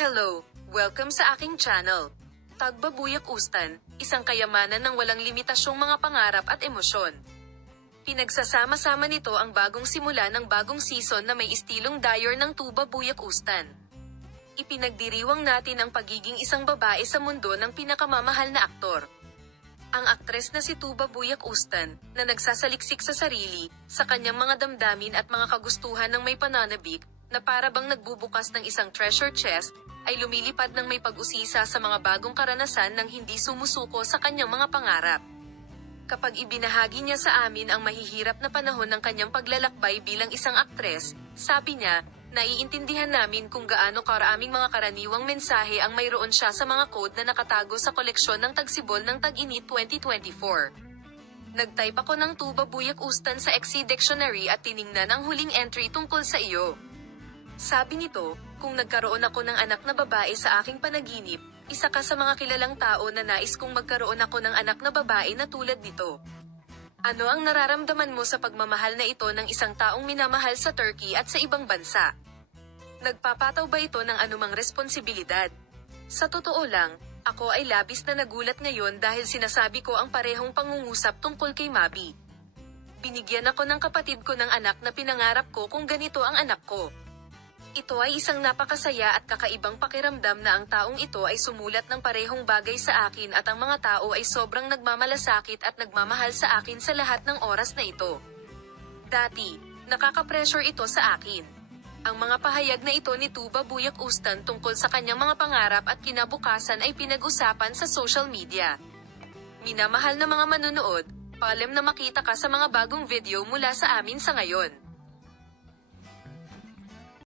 Hello! Welcome sa aking channel. Tagbabuyak Ustan, isang kayamanan ng walang limitasyong mga pangarap at emosyon. Pinagsasama-sama nito ang bagong simula ng bagong season na may istilong Diary ng Tuba Buyak Ustan. Ipinagdiriwang natin ang pagiging isang babae sa mundo ng pinakamamahal na aktor. Ang aktres na si Tuba Buyak Ustan, na nagsasaliksik sa sarili, sa kanyang mga damdamin at mga kagustuhan ng may pananabik, na para bang nagbubukas ng isang treasure chest, ay lumilipad ng may pag-usisa sa mga bagong karanasan ng hindi sumusuko sa kanyang mga pangarap. Kapag ibinahagi niya sa amin ang mahihirap na panahon ng kanyang paglalakbay bilang isang aktres, sabi niya, naiintindihan namin kung gaano karaming mga karaniwang mensahe ang mayroon siya sa mga code na nakatago sa koleksyon ng tagsibol ng Tag-init 2024. Nag-type ako ng Tuba Buyak Ustan sa XC Dictionary at tiningnan ang huling entry tungkol sa iyo. Sabi nito, kung nagkaroon ako ng anak na babae sa aking panaginip, isa ka sa mga kilalang tao na nais kong magkaroon ako ng anak na babae na tulad nito. Ano ang nararamdaman mo sa pagmamahal na ito ng isang taong minamahal sa Turkey at sa ibang bansa? Nagpapataw ba ito ng anumang responsibilidad? Sa totoo lang, ako ay labis na nagulat ngayon dahil sinasabi ko ang parehong pangungusap tungkol kay Mabi. Binigyan ako ng kapatid ko ng anak na pinangarap ko kung ganito ang anak ko. Ito ay isang napakasaya at kakaibang pakiramdam na ang taong ito ay sumulat ng parehong bagay sa akin at ang mga tao ay sobrang nagmamalasakit at nagmamahal sa akin sa lahat ng oras na ito. Dati, nakaka-pressure ito sa akin. Ang mga pahayag na ito ni Tuba Buyak Ustan tungkol sa kanyang mga pangarap at kinabukasan ay pinag-usapan sa social media. Minamahal na mga manunood, paalam na makita ka sa mga bagong video mula sa amin sa ngayon.